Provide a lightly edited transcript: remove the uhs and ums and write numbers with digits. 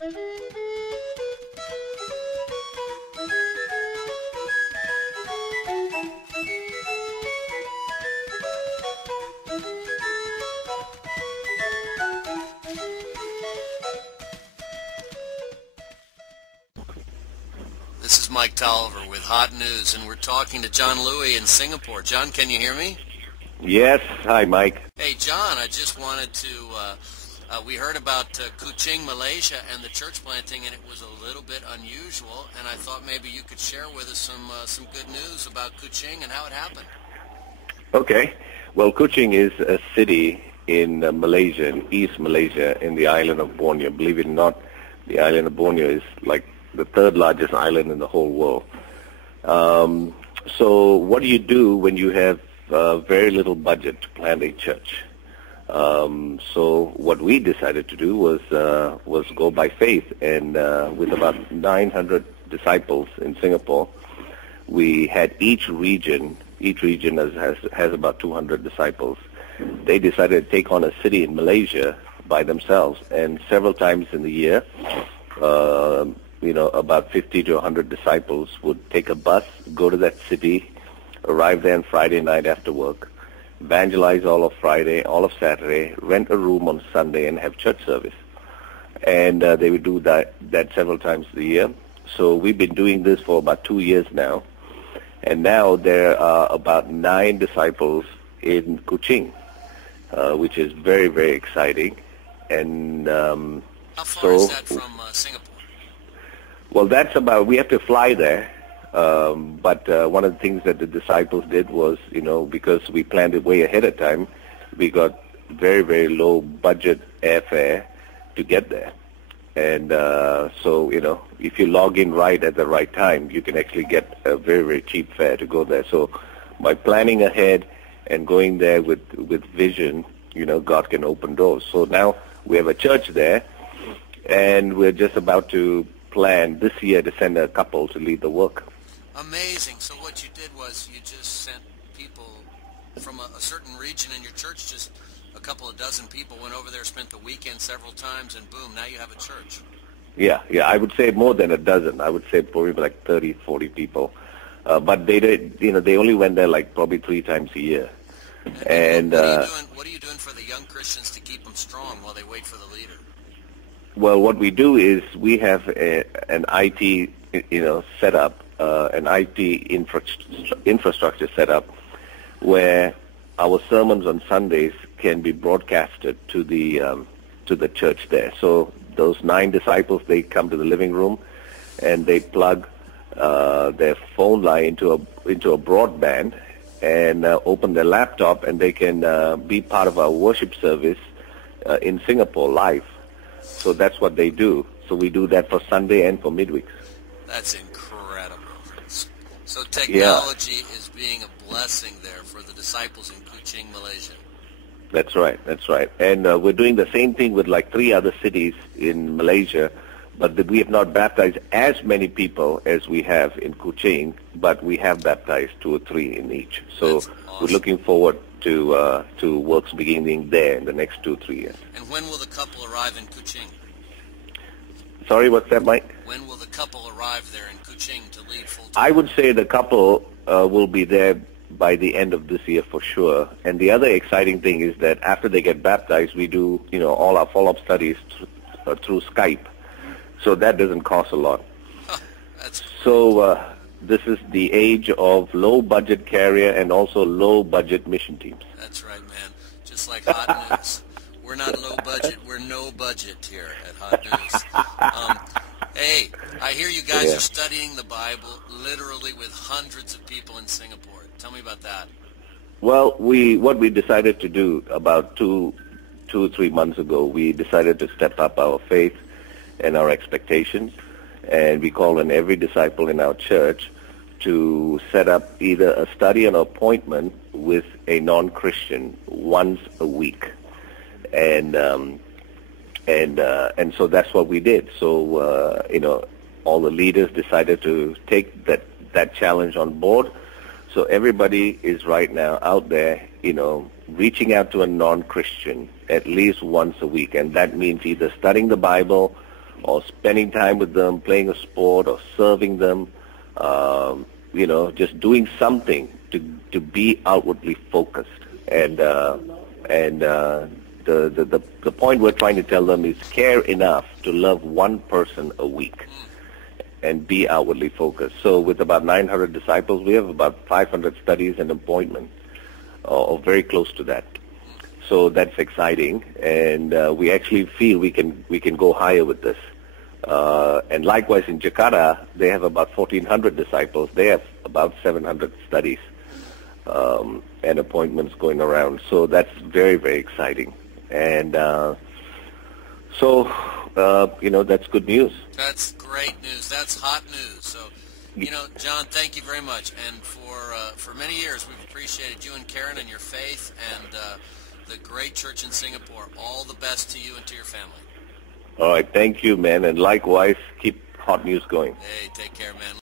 This is Mike Tolliver with Hot News, and we're talking to John Louie in Singapore. John, can you hear me? Yes. Hi, Mike. Hey, John, I just wanted to, we heard about Kuching, Malaysia, and the church planting, and it was a little bit unusual, and I thought maybe you could share with us some good news about Kuching and how it happened. Okay. Well, Kuching is a city in Malaysia, in East Malaysia, in the island of Borneo. Believe it or not, the island of Borneo is like the third largest island in the whole world. So what do you do when you have very little budget to plant a church? So what we decided to do was go by faith, and with about 900 disciples in Singapore, we had each region has about 200 disciples. They decided to take on a city in Malaysia by themselves, and several times in the year, about 50 to 100 disciples would take a bus, go to that city, arrive there on Friday night after work, evangelize all of Friday, all of Saturday, rent a room on Sunday, and have church service. And they would do that several times a year. So we've been doing this for about 2 years now. And now there are about 9 disciples in Kuching, which is very, very exciting. And how far is that from Singapore? Well, we have to fly there. But one of the things that the disciples did was, because we planned it way ahead of time, we got very, very low budget airfare to get there. And so, if you log in right at the right time, you can actually get a very, very cheap fare to go there. So by planning ahead and going there with vision, God can open doors. So now we have a church there, and we're just about to plan this year to send a couple to lead the work. Amazing. So what you did was you just sent people from a certain region in your church, just a couple of dozen people went over there, spent the weekend several times, and boom, now you have a church. Yeah, I would say more than a dozen. I would say probably like 30, 40 people. But they only went there like probably 3 times a year. And what are you doing for the young Christians to keep them strong while they wait for the leader? Well, what we do is we have an IT, set up, an IT infrastructure set up where our sermons on Sundays can be broadcasted to the church there. So those 9 disciples, they come to the living room and they plug their phone line into a broadband and open their laptop, and they can be part of our worship service in Singapore live. So that's what they do. So we do that for Sunday and for midweeks. That's incredible. So technology is being a blessing there for the disciples in Kuching, Malaysia. That's right. And we're doing the same thing with like 3 other cities in Malaysia, but we have not baptized as many people as we have in Kuching, but we have baptized 2 or 3 in each. So awesome. We're looking forward to works beginning there in the next 2 or 3 years. And when will the couple arrive in Kuching? Sorry, what's that, Mike? When will the couple arrive there in Kuching to lead full-time? I would say the couple will be there by the end of this year for sure. And the other exciting thing is that after they get baptized, we do, all our follow-up studies through Skype. So that doesn't cost a lot. So this is the age of low-budget carrier and also low-budget mission teams. That's right, man. Just like Hot News. We're not low budget. We're no budget here at Hot News. Hey, I hear you guys are studying the Bible literally with hundreds of people in Singapore. Tell me about that. Well, what we decided to do about 2 or 3 months ago, we decided to step up our faith and our expectations, and we called on every disciple in our church to set up either a study or an appointment with a non-Christian once a week. And so that's what we did. So, all the leaders decided to take that challenge on board. So everybody is right now out there, reaching out to a non-Christian at least once a week. And that means either studying the Bible or spending time with them, playing a sport or serving them, just doing something to be outwardly focused. And the point we're trying to tell them is care enough to love one person a week and be outwardly focused. So with about 900 disciples, we have about 500 studies and appointments, or very close to that. So that's exciting, and we actually feel we can go higher with this. And likewise in Jakarta, they have about 1,400 disciples. They have about 700 studies and appointments going around. So that's very, very exciting. And that's good news. That's great news. That's hot news. So, John, thank you very much. And for many years, we've appreciated you and Karen and your faith and the great church in Singapore. All the best to you and to your family. All right. Thank you, man. And likewise, keep Hot News going. Hey, take care, man.